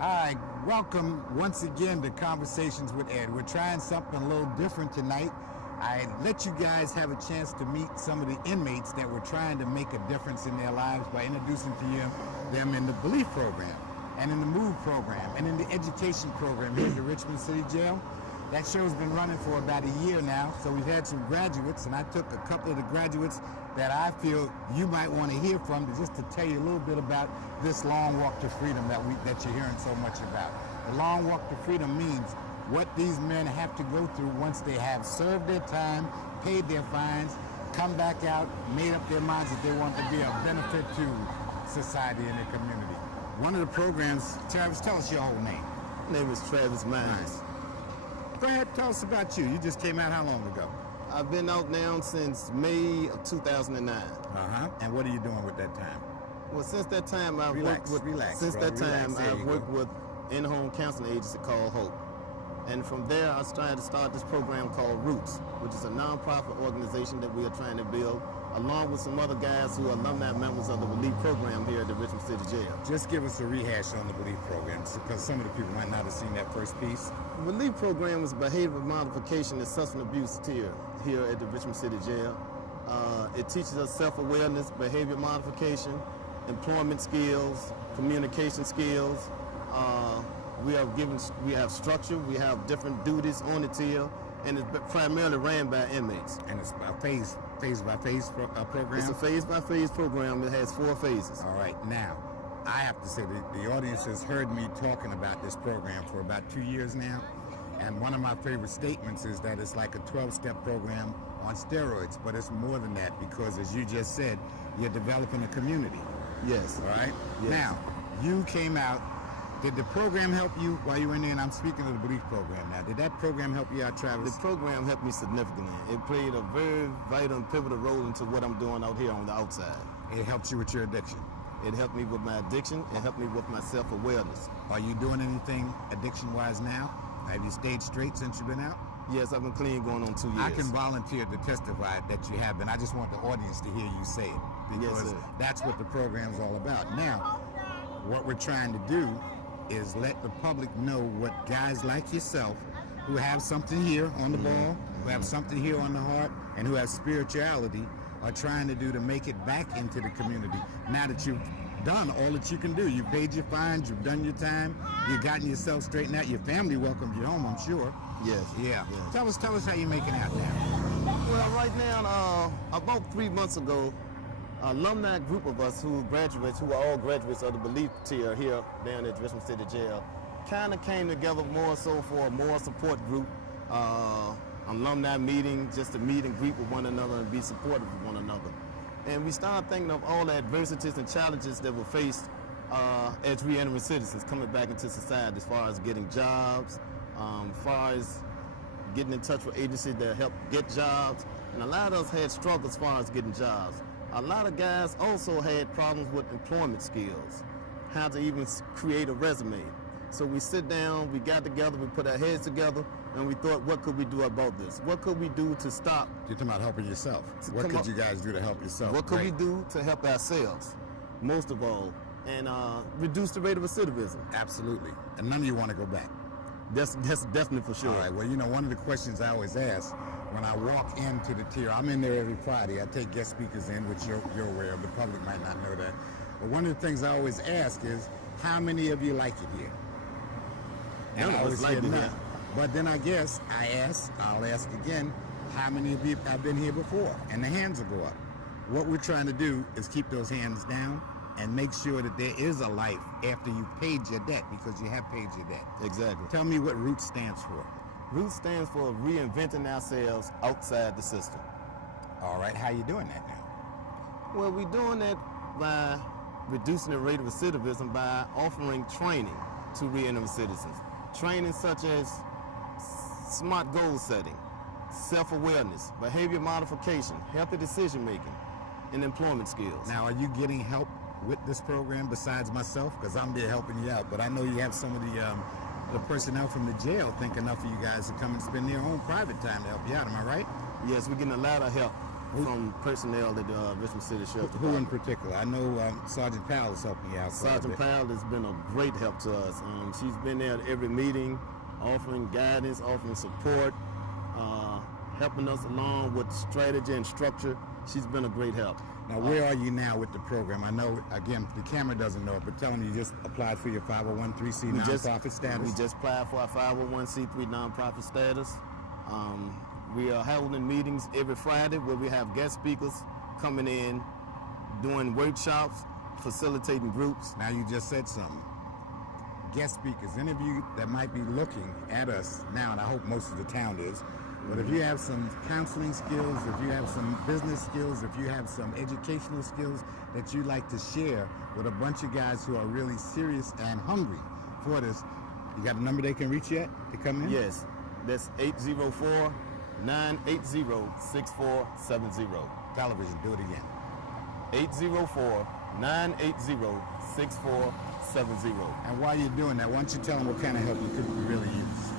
Hi, welcome once again to Conversations with Ed. We're trying something a little different tonight. I let you guys have a chance to meet some of the inmates that were trying to make a difference in their lives by introducing to you them in the Belief program and in the Move program and in the education program here at the Richmond City Jail. That show's been running for about a year now, so we've had some graduates, and I took a couple of the graduates that I feel you might want to hear from just to tell you a little bit about this long walk to freedom that you're hearing so much about. The long walk to freedom means what these men have to go through once they have served their time, paid their fines, come back out, made up their minds that they want to be a benefit to society and their community. One of the programs, Travis, tell us your whole name. My name is Travis Mines. Go ahead, tell us about you. You just came out how long ago? I've been out now since May of 2009. And what are you doing with that time? Well, since that time I've worked with in-home counseling agency called R.O.O.T.S. And from there I tried to start this program called R.O.O.T.S, which is a non-profit organization that we are trying to build, along with some other guys who are alumni members of the Belief program here at the Richmond City Jail. Just give us a rehash on the Belief program, because some of the people might not have seen that first piece. The Belief program is behavior modification and substance abuse here at the Richmond City Jail. It teaches us self-awareness, behavior modification, employment skills, communication skills. We have structure, we have different duties on the tier, and it's primarily ran by inmates. And it's a phase-by-phase program? It's a phase-by-phase program. It has 4 phases. All right. Now, I have to say the audience has heard me talking about this program for about 2 years now, and one of my favorite statements is that it's like a 12-step program on steroids, but it's more than that, because as you just said, you're developing a community. Yes. All right? Yes. Now, you came out. Did the program help you while you were in there? And I'm speaking of the Belief program now. Did that program help you out, Travis? The program helped me significantly. It played a very vital and pivotal role into what I'm doing out here on the outside. It helped you with your addiction? It helped me with my addiction. It helped me with my self-awareness. Are you doing anything addiction-wise now? Have you stayed straight since you've been out? Yes, I've been clean going on 2 years. I can volunteer to testify that you have been. I just want the audience to hear you say it, because that's what the program's all about. Now, what we're trying to do is let the public know what guys like yourself, who have something here on the ball, who have something here on the heart, and who have spirituality, are trying to do to make it back into the community. Now that you've done all that you can do, you paid your fines, you've done your time, you've gotten yourself straightened out, your family welcomed you home, I'm sure. Yes. Yeah. Yes. Tell us how you're making out now. Well, right now, about 3 months ago, an alumni group of us who are all graduates of the Belief tier here down at Richmond City Jail, kind of came together more so for a moral support group, alumni meeting, just to meet and greet with one another and be supportive of one another. And we started thinking of all the adversities and challenges that were faced as re-entering citizens coming back into society, as far as getting jobs, as far as getting in touch with agencies that help get jobs. And a lot of us had struggles as far as getting jobs. A lot of guys also had problems with employment skills, how to even create a resume. So we sit down, we got together, we put our heads together, and we thought, what could we do about this? What could we do to stop? You're talking about helping yourself. What could you guys do to help yourself? What could we do to help ourselves, most of all, and reduce the rate of recidivism? Absolutely. And none of you want to go back. That's definitely for sure. All right. Well, you know, one of the questions I always ask when I walk into the tier, I'm in there every Friday. I take guest speakers in, which you're aware of. The public might not know that. But one of the things I always ask is, how many of you like it here? And I always like it here. But then I guess I'll ask again, how many of you have been here before? And the hands will go up. What we're trying to do is keep those hands down and make sure that there is a life after you've paid your debt, because you have paid your debt. Exactly. Tell me what R.O.O.T.S stands for. R.O.O.T.S stands for reinventing ourselves outside the system. All right, how you doing that now? Well, we're doing that by reducing the rate of recidivism by offering training to re-entering citizens. Training such as smart goal setting, self-awareness, behavior modification, healthy decision-making, and employment skills. Now, are you getting help with this program besides myself? Because I'm there helping you out, but I know you have some of the personnel from the jail think enough of you guys to come and spend their own private time to help you out. Am I right? Yes, we're getting a lot of help from personnel at the Richmond City Sheriff's Who in Department. particular? I know Sergeant Powell is helping you out. quite a Sergeant bit. Powell has been a great help to us. She's been there at every meeting, offering guidance, offering support, helping us along with strategy and structure. She's been a great help. Now, where are you now with the program? I know, again, the camera doesn't know it, but tell them you just applied for your 501c nonprofit status. We just applied for our 501c3 nonprofit status. We are holding meetings every Friday where we have guest speakers coming in, doing workshops, facilitating groups. Now, you just said something. Guest speakers, any of you that might be looking at us now, and I hope most of the town is, but if you have some counseling skills, if you have some business skills, if you have some educational skills that you'd like to share with a bunch of guys who are really serious and hungry for this, you got a number they can reach yet to come in? Yes, that's 804-980-6470. Television, do it again. 804-980-6470. And while you're doing that, why don't you tell them what kind of help you could really use?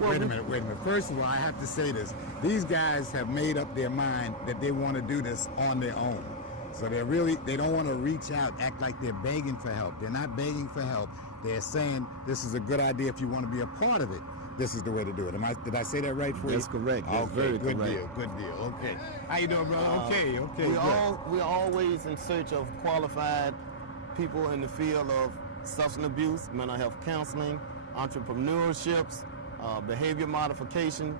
Wait a minute. First of all, I have to say this. These guys have made up their mind that they want to do this on their own. So they don't want to reach out, act like they're begging for help. They're not begging for help. They're saying this is a good idea if you want to be a part of it. This is the way to do it. Did I say that right for you? That's correct. That's Okay, very good correct. deal. Good deal. Okay. How you doing, brother? Okay. We're always in search of qualified people in the field of substance abuse, mental health counseling, entrepreneurships, behavior modification.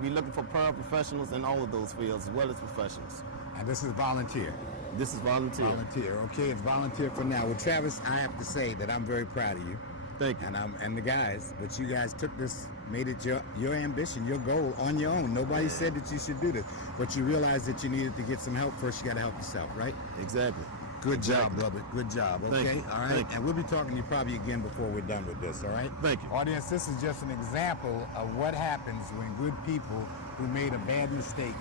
We're looking for paraprofessionals in all of those fields as well as professionals. And this is volunteer. This is volunteer. Volunteer. Okay, it's volunteer for now. Well, Travis, I have to say that I'm very proud of you. Thank you. And the guys, but you guys took this, made it your ambition, your goal on your own. Nobody said that you should do this, but you realized that you needed to get some help. First, you got to help yourself, right? Exactly. Good job, brother. Good job. Okay. Thank you. All right. Thank you. And we'll be talking to you probably again before we're done with this. All right. Thank you. Audience, this is just an example of what happens when good people who made a bad mistake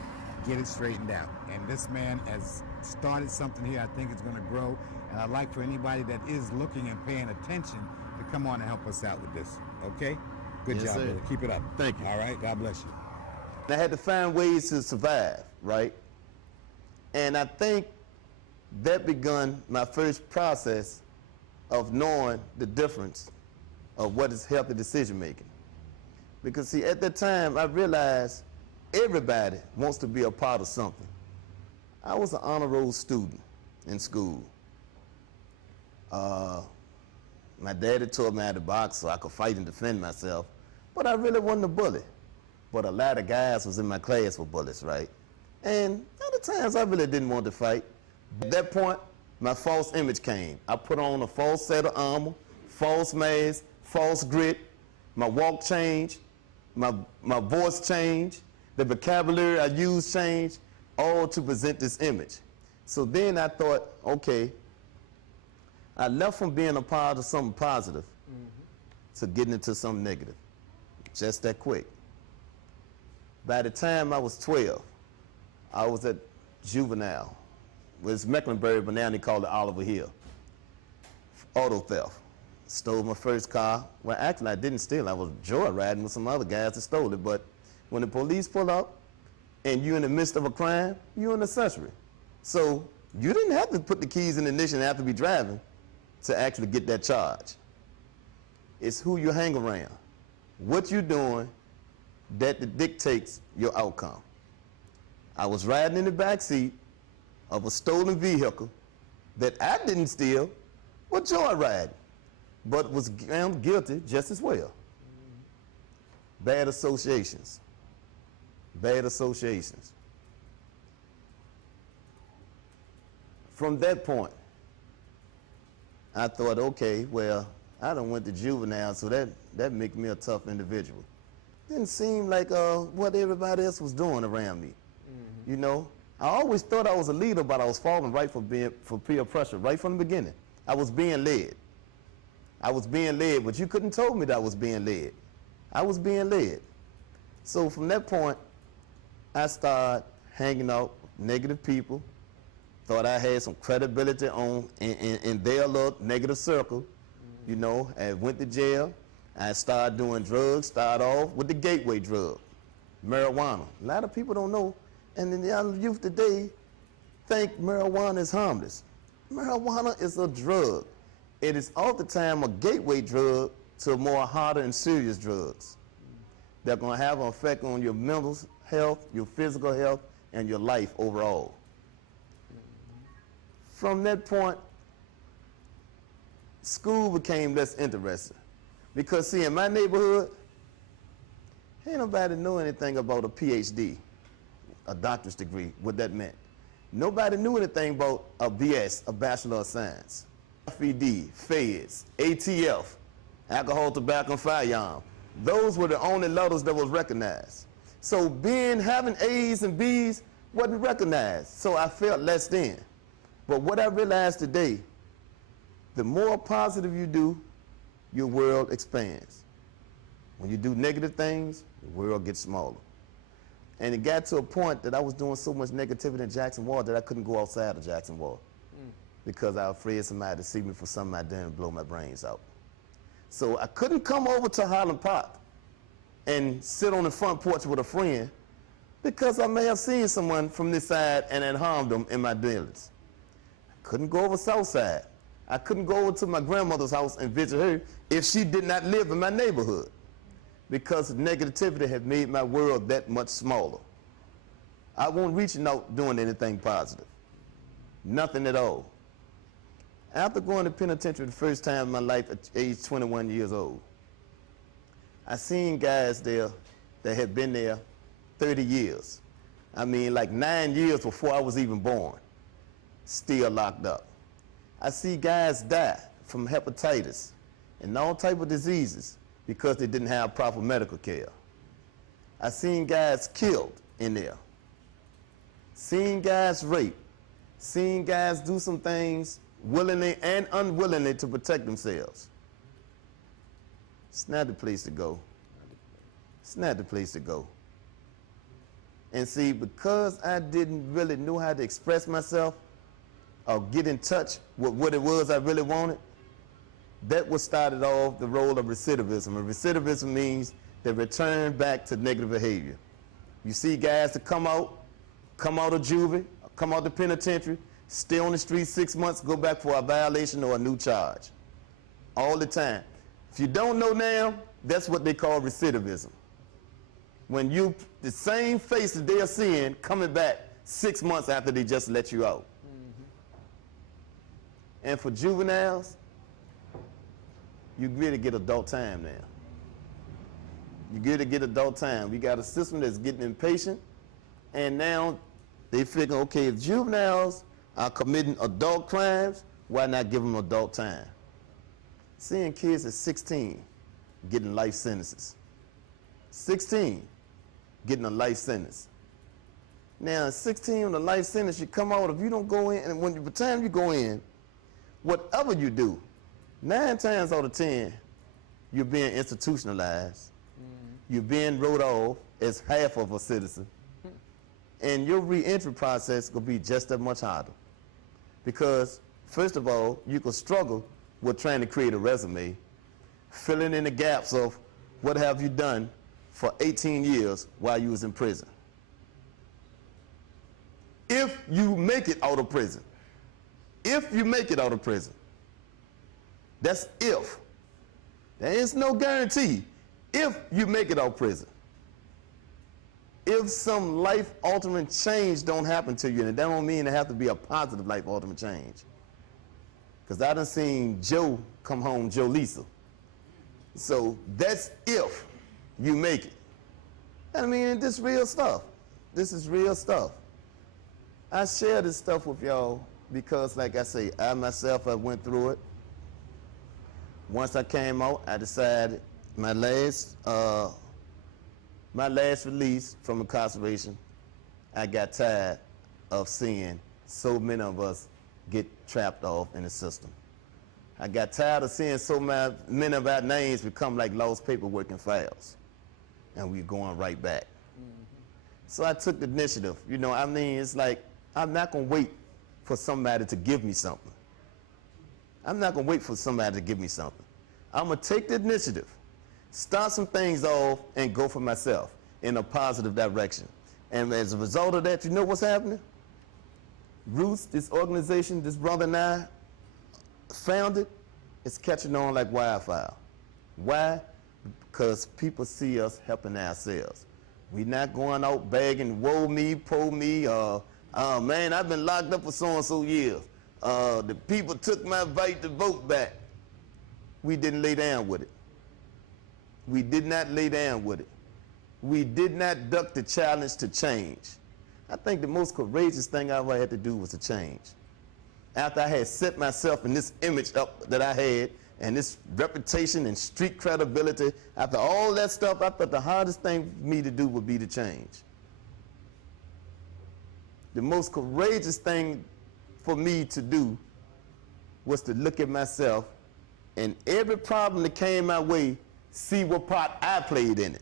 get it straightened out. And this man has started something here. I think it's going to grow. And I'd like for anybody that is looking and paying attention to come on and help us out with this. Okay? Good Yes, job, sir. brother. Keep it up. Thank you. All right. God bless you. I had to find ways to survive, right? And I think that begun my first process of knowing the difference of what is healthy decision making. Because see, at that time, I realized everybody wants to be a part of something. I was an honor roll student in school. My daddy taught me how to box so I could fight and defend myself, but I really wasn't a bully. But a lot of guys was in my class were bullies, right? And other times I really didn't want to fight. At that point, my false image came. I put on a false set of armor, false mask, false grit, my walk changed, my voice changed, the vocabulary I used changed, all to present this image. So then I thought, okay, I left from being a part of something positive to getting into something negative, just that quick. By the time I was 12, I was at juvenile. It was Mecklenburg, but now they call it Oliver Hill. Auto theft. Stole my first car. Well, actually, I didn't steal. I was joyriding with some other guys that stole it. But when the police pull up and you're in the midst of a crime, you're an accessory. So you didn't have to put the keys in the ignition and have to be driving to actually get that charge. It's who you hang around, what you're doing, that dictates your outcome. I was riding in the backseat of a stolen vehicle that I didn't steal, but joyriding, but was found guilty just as well. Bad associations. Bad associations. From that point, I thought, okay, well, I done went to juvenile, so that make me a tough individual. Didn't seem like what everybody else was doing around me. You know, I always thought I was a leader, but I was falling right for peer pressure right from the beginning. I was being led. I was being led, but you couldn't told me that I was being led. I was being led. So from that point, I started hanging out with negative people. Thought I had some credibility in their little negative circle. You know, I went to jail. I started doing drugs, started off with the gateway drug, marijuana. A lot of people don't know And the young youth today think marijuana is harmless. Marijuana is a drug. It is all the time a gateway drug to more harder and serious drugs. They're going to have an effect on your mental health, your physical health, and your life overall. From that point, school became less interesting. Because see, in my neighborhood, ain't nobody know anything about a PhD, a doctor's degree, what that meant. Nobody knew anything about a BS, a Bachelor of Science. FED, FEDS, ATF, alcohol, tobacco, and firearm. Those were the only letters that was recognized. So having A's and B's wasn't recognized, so I felt less than. But what I realized today, the more positive you do, your world expands. When you do negative things, the world gets smaller. And it got to a point that I was doing so much negativity in Jackson Ward that I couldn't go outside of Jackson Ward because I was afraid somebody to see me for something I did and blow my brains out. So I couldn't come over to Highland Park and sit on the front porch with a friend because I may have seen someone from this side and had harmed them in my dealings. I couldn't go over South Side. I couldn't go over to my grandmother's house and visit her if she did not live in my neighborhood because negativity had made my world that much smaller. I wasn't reaching out doing anything positive. Nothing at all. After going to penitentiary the first time in my life at age 21 years old, I seen guys there that had been there 30 years. I mean, like 9 years before I was even born, still locked up. I see guys die from hepatitis and all type of diseases because they didn't have proper medical care. I seen guys killed in there. Seen guys raped. Seen guys do some things willingly and unwillingly to protect themselves. It's not the place to go. It's not the place to go. And see, because I didn't really know how to express myself or get in touch with what it was I really wanted, that what started off the role of recidivism. And recidivism means they return back to negative behavior. You see guys that come out of juvie, come out the penitentiary, stay on the street 6 months, go back for a violation or a new charge. All the time. If you don't know now, that's what they call recidivism. When the same face that they are seeing coming back 6 months after they just let you out. And for juveniles, you really get adult time now. You get adult time. We got a system that's getting impatient, and now they figure, okay, if juveniles are committing adult crimes, why not give them adult time? Seeing kids at 16 getting life sentences. 16 getting a life sentence. Now, at 16 on a life sentence, you come out, if you don't go in, and by the time you go in, whatever you do, 9 times out of 10, you're being institutionalized. You're being wrote off as half of a citizen. And your re-entry process will be just that much harder. Because, first of all, you could struggle with trying to create a resume, filling in the gaps of what have you done for 18 years while you was in prison. If you make it out of prison. If you make it out of prison. That's if. There is no guarantee. If you make it out of prison. If some life-altering change don't happen to you, and that don't mean it have to be a positive life-altering change. Because I done seen Joe come home, Joe Lisa. So that's if you make it. I mean, this is real stuff. This is real stuff. I share this stuff with y'all because, like I say, I myself, I went through it. Once I came out, I decided my last release from incarceration, I got tired of seeing so many of us get trapped off in the system. I got tired of seeing so many of our names become like lost paperwork and files, and we're going right back. So I took the initiative. You know, I mean, it's like, I'm not gonna wait for somebody to give me something. I'm not gonna wait for somebody to give me something. I'm gonna take the initiative, start some things off, and go for myself in a positive direction. And as a result of that, you know what's happening? R.O.O.T.S, this organization, this brother and I founded, it's catching on like wildfire. Why? Because people see us helping ourselves. We're not going out begging, woe me, po me, man, I've been locked up for so-and-so years. The people took my right to vote back. We didn't lay down with it. We did not lay down with it. We did not duck the challenge to change. I think the most courageous thing I ever had to do was to change. After I had set myself in this image up that I had, and this reputation and street credibility, after all that stuff, I thought the hardest thing for me to do would be to change. The most courageous thing for me to do was to look at myself and every problem that came my way, see what part I played in it.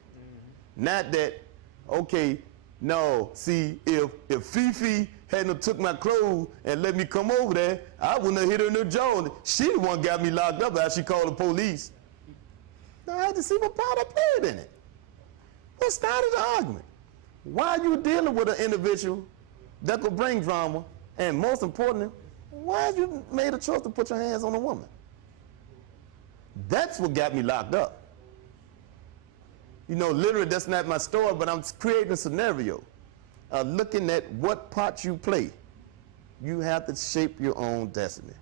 Not that, okay, no, see, if Fifi hadn't took my clothes and let me come over there, I wouldn't have hit her in the jaw. She the one got me locked up after she called the police. No, I had to see what part I played in it. What started the argument? Why are you dealing with an individual that could bring drama? And most importantly, why have you made a choice to put your hands on a woman? That's what got me locked up. You know, literally, that's not my story, but I'm creating a scenario. Looking at what part you play. You have to shape your own destiny.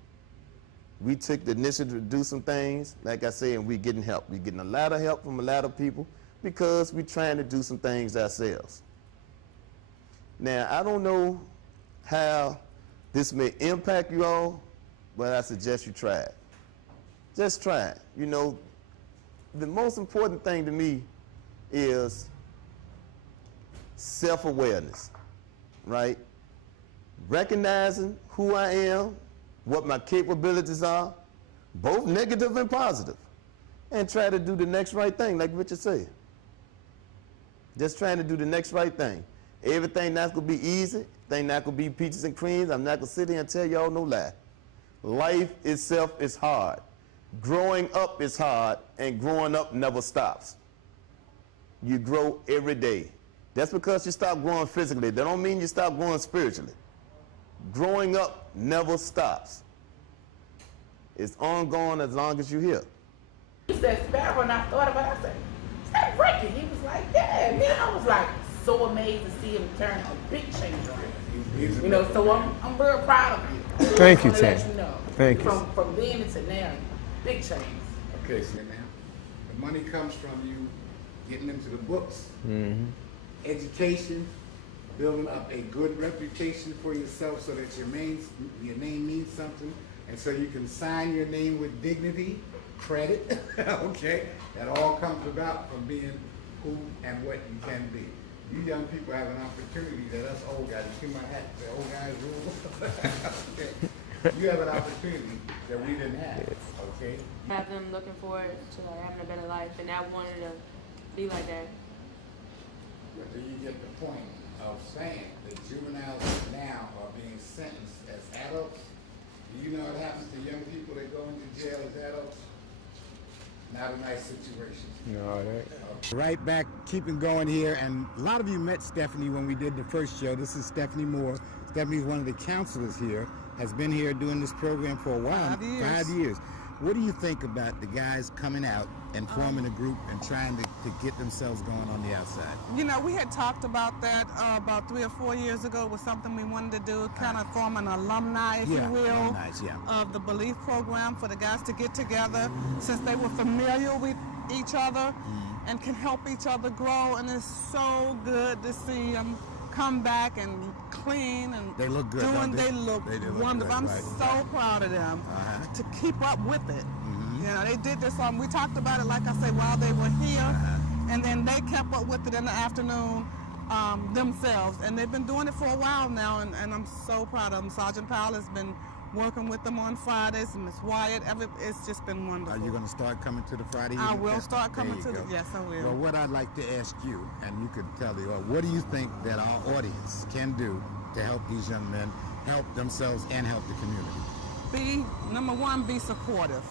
We took the initiative to do some things, like I say, and we're getting help. We're getting a lot of help from a lot of people because we're trying to do some things ourselves. Now, I don't know how this may impact you all, but I suggest you try it. Just try it. You know, the most important thing to me is self-awareness, right? Recognizing who I am, what my capabilities are, both negative and positive, and try to do the next right thing, like Richard said. Just trying to do the next right thing. Everything not gonna be easy, thing not gonna be peaches and creams. I'm not gonna sit here and tell y'all no lie. Life itself is hard. Growing up is hard, and growing up never stops. You grow every day. That's because you stop growing physically. That don't mean you stop growing spiritually. Growing up never stops. It's ongoing as long as you're here. He said Sparrow, and I thought about it. I said, is that Ricky? He was like, yeah, man. I was like so amazed to see him turn a big change around. You know, so I'm real proud of you. Thank you, Tim. Tim. Thank you. From being into now, big change. Okay, so now the money comes from you getting into the books, education, building up a good reputation for yourself so that your name means something, and so you can sign your name with dignity, credit, okay? That all comes about from being who and what you can be. You young people have an opportunity that us old guys, you see my hat, the old guys rule. Okay. You have an opportunity that we didn't have, okay? Have them looking forward to like having a better life, and I wanted to be like that. But do you get the point of saying that juveniles now are being sentenced as adults? Do you know what happens to young people that go into jail as adults? Not a nice situation. No, that. Right back, keeping going here, and a lot of you met Stephanie when we did the first show. This is Stephanie Moore. Stephanie's one of the counselors here, has been here doing this program for a while. 5 years. 5 years. What do you think about the guys coming out and forming a group and trying to get themselves going on the outside? You know, we had talked about that about 3 or 4 years ago. It was something we wanted to do, kind of form an alumni, if you will, of the Belief program for the guys to get together since they were familiar with each other and can help each other grow. And it's so good to see them come back and clean and They look good, doing. don't they? They look They do look wonderful. good, I'm right. so proud of them to keep up with it. You know, they did this. We talked about it, like I say, while they were here, and then they kept up with it in the afternoon themselves, and they've been doing it for a while now, and I'm so proud of them. Sergeant Powell has been working with them on Fridays, and Miss Wyatt. It's just been wonderful. Are you going to start coming to the Friday I evening? will start coming There you to go. the. Yes, I will. Well, what I'd like to ask you, and you could tell the audience, what do you think that our audience can do to help these young men help themselves and help the community? Number one, be supportive.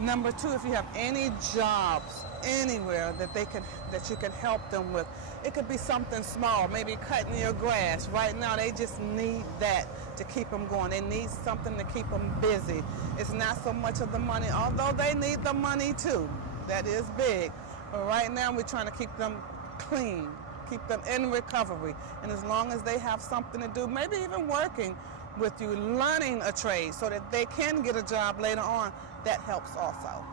Number two, if you have any jobs anywhere that you can help them with, it could be something small, maybe cutting your grass. Right now, they just need that to keep them going. They need something to keep them busy. It's not so much of the money, although they need the money too. That is big. But right now, we're trying to keep them clean, keep them in recovery. And as long as they have something to do, maybe even working with you, learning a trade so that they can get a job later on, that helps also.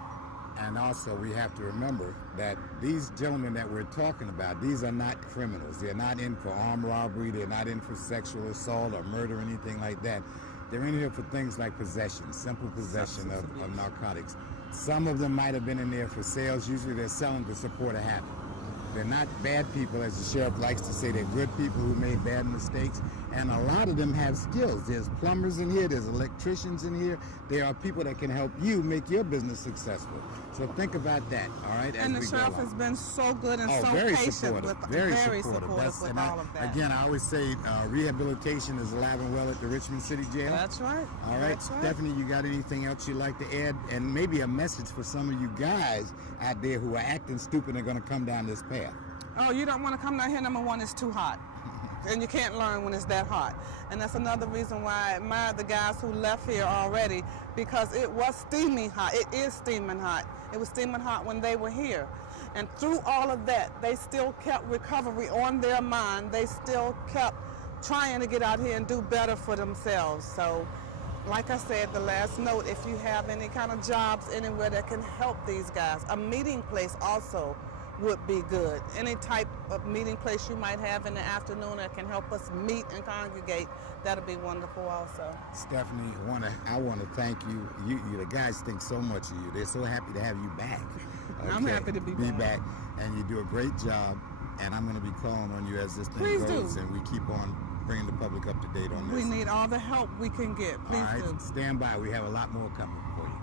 And also, we have to remember that these gentlemen that we're talking about, these are not criminals. They're not in for armed robbery. They're not in for sexual assault or murder or anything like that. They're in here for things like possession, simple possession of narcotics. Some of them might have been in there for sales. Usually they're selling to support a habit. They're not bad people, as the sheriff likes to say. They're good people who made bad mistakes, and a lot of them have skills. There's plumbers in here, there's electricians in here. There are people that can help you make your business successful. So think about that, all right? And the sheriff has been so good and so very patient supportive, with very supportive with all of that. Again, I always say rehabilitation is alive and well at the Richmond City Jail. That's right. All right, That's right. Stephanie, you got anything else you'd like to add? And maybe a message for some of you guys out there who are acting stupid and are going to come down this path. Oh, you don't want to come down here. Number one, it's too hot. And you can't learn when it's that hot. And that's another reason why I admire the guys who left here already, because it was steaming hot. It is steaming hot. It was steaming hot when they were here. And through all of that, they still kept recovery on their mind. They still kept trying to get out here and do better for themselves. So, like I said, the last note, if you have any kind of jobs anywhere that can help these guys, a meeting place also would be good. Any type of meeting place you might have in the afternoon that can help us meet and congregate, that'll be wonderful also. Stephanie, I want to thank you. You. The guys think so much of you. They're so happy to have you back. Okay? I'm happy to be back. And you do a great job, and I'm going to be calling on you as this thing goes, and we keep on bringing the public up to date on this. We need all the help we can get. Please all right, do. Stand by. We have a lot more coming for you.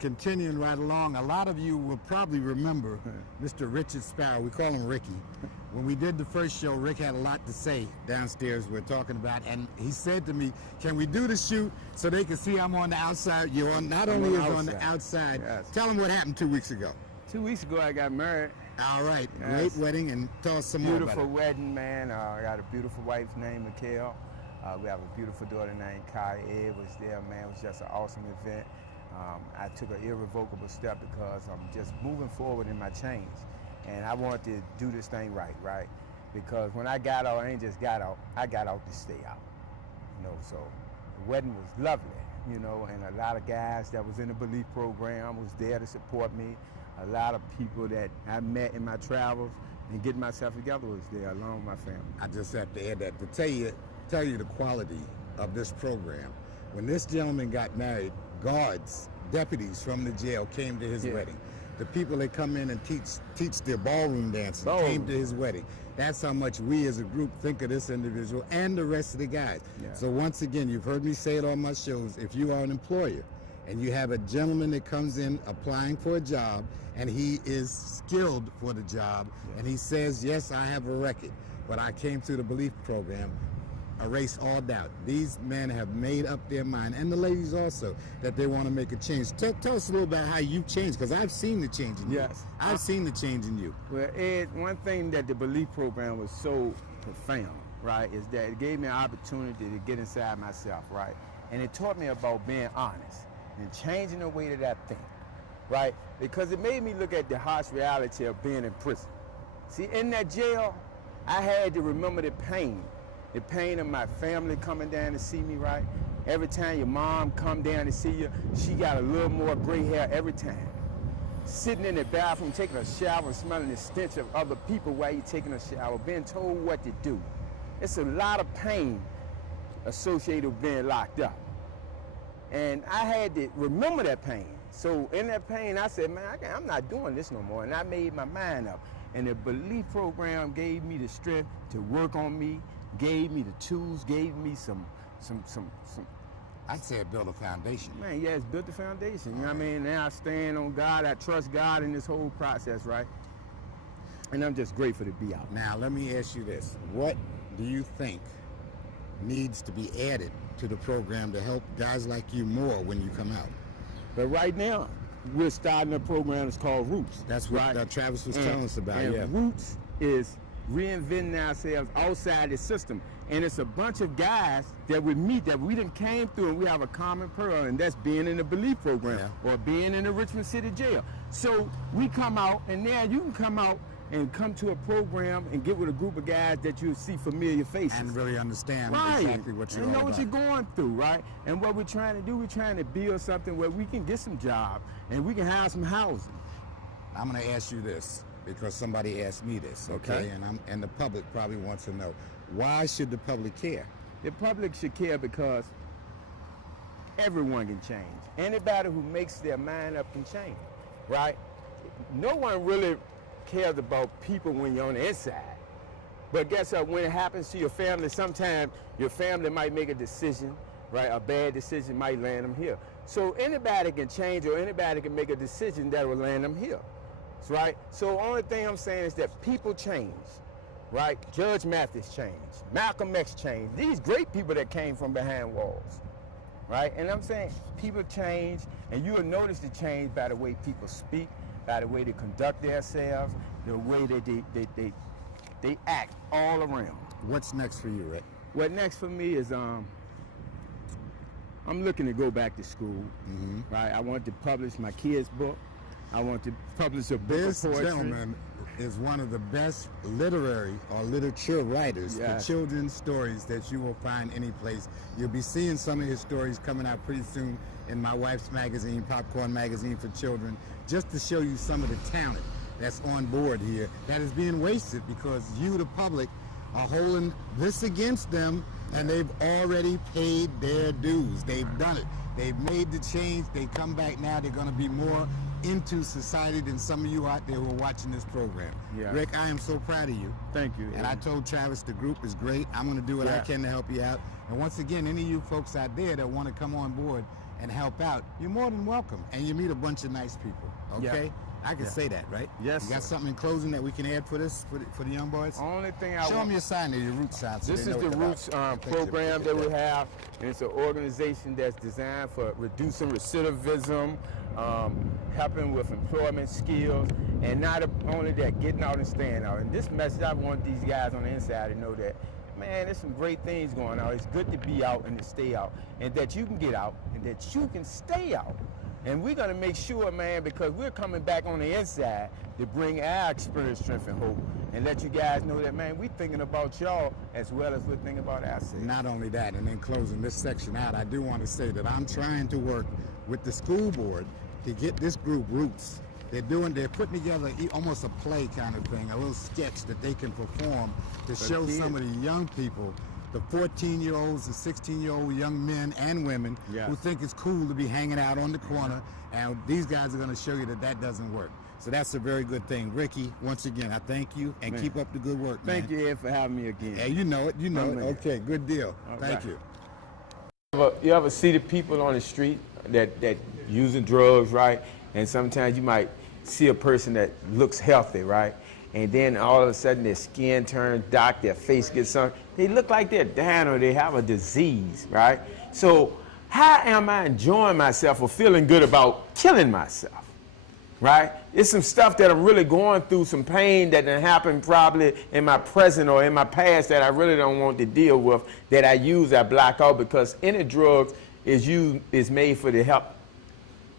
Continuing right along, a lot of you will probably remember Mr. Richard Sparrow. We call him Ricky. When we did the first show, Rick had a lot to say downstairs we're talking about, and he said to me, can we do the shoot so they can see I'm on the outside? You're on, not only is on the outside. Yes. Tell them what happened 2 weeks ago. 2 weeks ago, I got married. All right, Yes. great wedding, and tell us some more about Beautiful it. wedding, man. I got a beautiful wife named Mikhail. We have a beautiful daughter named Kai. Ed was there, man. It was just an awesome event. I took an irrevocable step because I'm just moving forward in my change. And I wanted to do this thing right? Because when I got out, I ain't just got out, I got out to stay out. So the wedding was lovely, and a lot of guys that was in the Belief program was there to support me. A lot of people that I met in my travels and getting myself together was there along with my family. I just have to add that to tell you the quality of this program. When this gentleman got married, guards, deputies from the jail came to his wedding. The people that come in and teach their ballroom dancing came to his wedding. That's how much we as a group think of this individual and the rest of the guys. Yeah. So once again, you've heard me say it on my shows, if you are an employer and you have a gentleman that comes in applying for a job and he is skilled for the job and he says, yes, I have a record, but I came through the Belief program, erase all doubt. These men have made up their mind, and the ladies also, that they want to make a change. Tell us a little about how you've changed, because I've seen the change in you. Yes. I've seen the change in you. Well, Ed, one thing that the Belief program was so profound, right, is that it gave me an opportunity to get inside myself, right? And it taught me about being honest and changing the way that I think, right? Because it made me look at the harsh reality of being in prison. See, in that jail, I had to remember the pain of my family coming down to see me, right? Every time your mom come down to see you, she got a little more gray hair every time. Sitting in the bathroom, taking a shower, smelling the stench of other people while you're taking a shower, being told what to do. It's a lot of pain associated with being locked up. And I had to remember that pain. So in that pain, I said, man, I'm not doing this no more. And I made my mind up. And the Belief program gave me the strength to work on me, gave me the tools, gave me some. I'd say it built a foundation. Man, yeah, it's built the foundation. You know what I mean? Now I stand on God, I trust God in this whole process, right? And I'm just grateful to be out. Now, let me ask you this. What do you think needs to be added to the program to help guys like you more when you come out? But right now, we're starting a program that's called R.O.O.T.S. That's what Travis was telling us about. And Yeah. R.O.O.T.S is reinventing ourselves outside the system. And it's a bunch of guys that we meet that we done came through, and we have a common pearl, and that's being in the Belief program or being in the Richmond City Jail. So we come out, and now you can come out and come to a program and get with a group of guys that you'll see familiar faces. And really understand Right. exactly what you're and all know about. what you're going through, right? And what we're trying to do, we're trying to build something where we can get some jobs and we can have some housing. I'm going to ask you this because somebody asked me this, okay? And the public probably wants to know, why should the public care? The public should care because everyone can change. Anybody who makes their mind up can change, right? No one really cares about people when you're on the inside. But guess what? When it happens to your family, sometimes your family might make a decision, right? A bad decision might land them here. So anybody can change, or anybody can make a decision that will land them here, right? So only thing I'm saying is that people change, right? Judge Mathis changed, Malcolm X changed. These great people that came from behind walls, right? And I'm saying people change, and you'll notice the change by the way people speak, by the way they conduct themselves, the way that they act all around. What's next for you, Rick? What next for me is I'm looking to go back to school, right? I want to publish my kids' book. I want to publish a book This of poetry. gentleman is one of the best literary or literature writers for children's stories that you will find any place. You'll be seeing some of his stories coming out pretty soon in my wife's magazine, Popcorn Magazine for Children, just to show you some of the talent that's on board here that is being wasted because you, the public, are holding this against them, and they've already paid their dues. They've done it. They've made the change. They come back now. They're going to be more into society than some of you out there who are watching this program. Yeah. Rick, I am so proud of you. Thank you. And I told Travis the group is great. I'm going to do what I can to help you out. And once again, any of you folks out there that want to come on board and help out, you're more than welcome. And you meet a bunch of nice people, okay? Yeah. I can say that, right? Yes, You got sir. something in closing that we can add for this, for the young boys? Only thing I Show want. them your sign there, your Roots sign. So This they is know the what they're R.O.O.T.S about. program that we have, and it's an organization that's designed for reducing recidivism, helping with employment skills, and not only that, getting out and staying out. And this message, I want these guys on the inside to know that, man, there's some great things going on. It's good to be out and to stay out, and that you can get out, and that you can stay out. And we're going to make sure, man, because we're coming back on the inside to bring our experience, strength, and hope, and let you guys know that, man, we're thinking about y'all as well as we're thinking about ourselves. Not only that, and then closing this section out, I do want to say that I'm trying to work with the school board to get this group, R.O.O.T.S. They're putting together almost a play kind of thing, a little sketch that they can perform to show some of the young people, the 14-year-olds, the 16-year-old young men and women who think it's cool to be hanging out on the corner, and these guys are going to show you that that doesn't work. So that's a very good thing. Ricky, once again, I thank you, and keep up the good work, man. Thank you, Ed, for having me again. Hey, you know it, you know it. Okay, good deal. Thank you. You ever see the people on the street that using drugs, right? And sometimes you might see a person that looks healthy, right? And then all of a sudden their skin turns dark, their face gets sun. They look like they're down or they have a disease, right? So how am I enjoying myself or feeling good about killing myself, right? It's some stuff that I'm really going through, some pain that done happened probably in my present or in my past that I really don't want to deal with, that I block out, because any drug is made for the help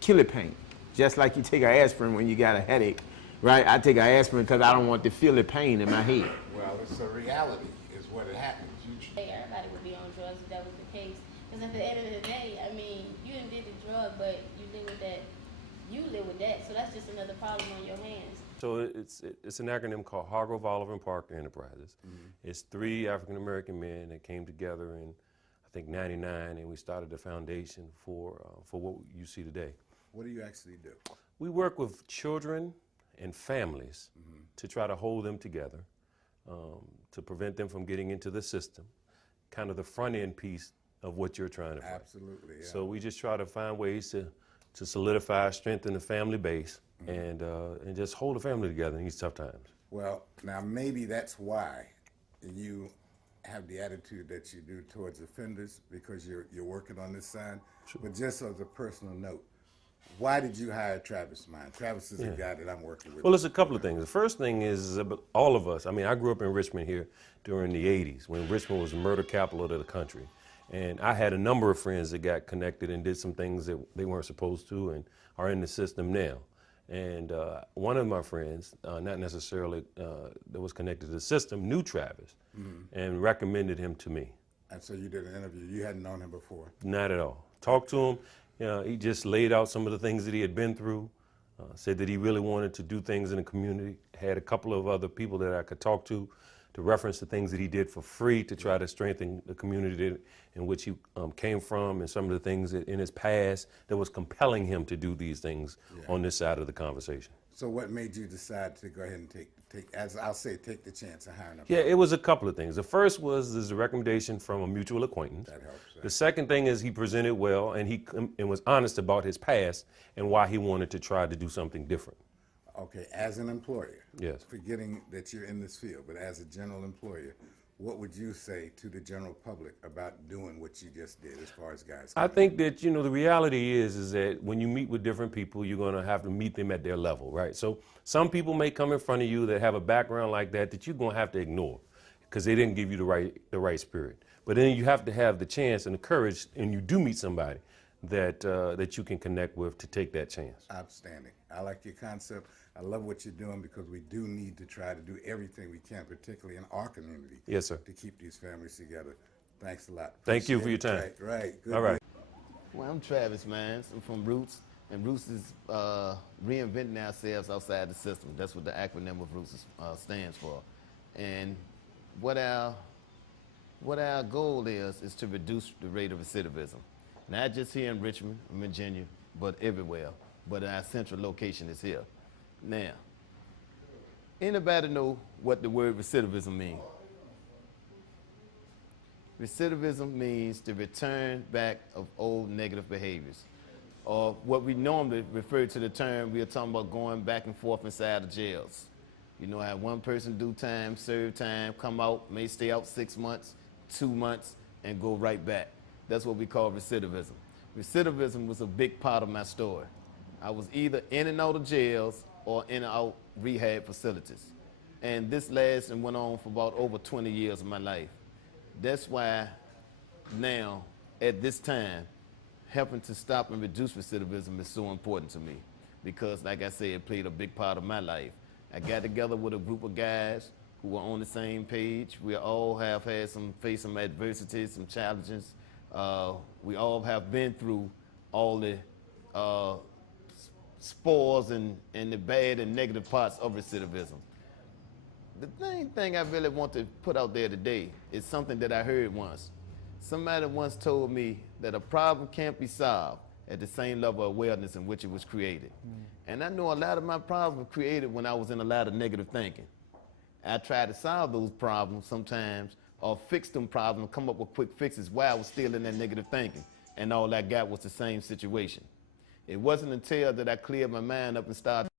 kill the pain. Just like you take an aspirin when you got a headache, right? I take an aspirin because I don't want to feel the pain in my head. Well, it's a reality, is what it happens. Everybody would be on drugs if that was the case. Because at the end of the day, I mean, you didn't did the drug, but you live with that. You live with that, so that's just another problem on your hands. So it's an acronym called Hargrove, Oliver, and Parker Enterprises. It's 3 African-American men that came together in, I think, '99, and we started the foundation for what you see today. What do you actually do? We work with children and families to try to hold them together, to prevent them from getting into the system, kind of the front end piece of what you're trying to find. Absolutely, yeah. So we just try to find ways to solidify, strengthen the family base, and just hold the family together in these tough times. Well, now maybe that's why you have the attitude that you do towards offenders, because you're working on this side. Sure. But just as a personal note, Why did you hire Travis Mine? Travis is a guy that I'm working with. Well, it's a couple of things. The first thing is all of us. I mean, I grew up in Richmond here during the 80s when Richmond was the murder capital of the country. And I had a number of friends that got connected and did some things that they weren't supposed to and are in the system now. And one of my friends, not necessarily that was connected to the system, knew Travis and recommended him to me. And so you did an interview. You hadn't known him before? Not at all. Talked to him. He just laid out some of the things that he had been through, said that he really wanted to do things in the community, had a couple of other people that I could talk to reference the things that he did for free to try to strengthen the community in which he came from and some of the things that in his past that was compelling him to do these things on this side of the conversation. So what made you decide to go ahead and take as I'll say, take the chance of hiring him? Yeah, it was a couple of things. The first was there's a recommendation from a mutual acquaintance. That helps. Right? The second thing is he presented well and he was honest about his past and why he wanted to try to do something different. Okay, as an employer, Yes. forgetting that you're in this field, but as a general employer, what would you say to the general public about doing what you just did as far as guys? I think that, the reality is that when you meet with different people, you're going to have to meet them at their level, right? So some people may come in front of you that have a background like that you're going to have to ignore because they didn't give you the right spirit. But then you have to have the chance and the courage, and you do meet somebody that you can connect with to take that chance. Outstanding. I like your concept. I love what you're doing because we do need to try to do everything we can, particularly in our community. Yes, sir. To keep these families together. Thanks a lot. Thank you for your Appreciate time. it. Right. Good. All right. Well, I'm Travis, man. I'm from R.O.O.T.S, and R.O.O.T.S is reinventing ourselves outside the system. That's what the acronym of R.O.O.T.S stands for. And what our goal is to reduce the rate of recidivism. Not just here in Richmond, Virginia, but everywhere. But our central location is here. Now, anybody know what the word recidivism means? Recidivism means the return back of old negative behaviors. Or what we normally refer to the term, we are talking about going back and forth inside the jails. Have one person do time, serve time, come out, may stay out 6 months, 2 months, and go right back. That's what we call recidivism. Recidivism was a big part of my story. I was either in and out of jails or in and out rehab facilities. And this lasted and went on for about over 20 years of my life. That's why now, at this time, helping to stop and reduce recidivism is so important to me because, like I said, it played a big part of my life. I got together with a group of guys who were on the same page. We all have had faced some adversities, some challenges. We all have been through all the spores and the bad and negative parts of recidivism. The main thing I really want to put out there today is something that I heard once. Somebody once told me that a problem can't be solved at the same level of awareness in which it was created. And I know a lot of my problems were created when I was in a lot of negative thinking. I tried to solve those problems sometimes or fix them problems, come up with quick fixes while I was still in that negative thinking. And all I got was the same situation. It wasn't until that I cleared my mind up and started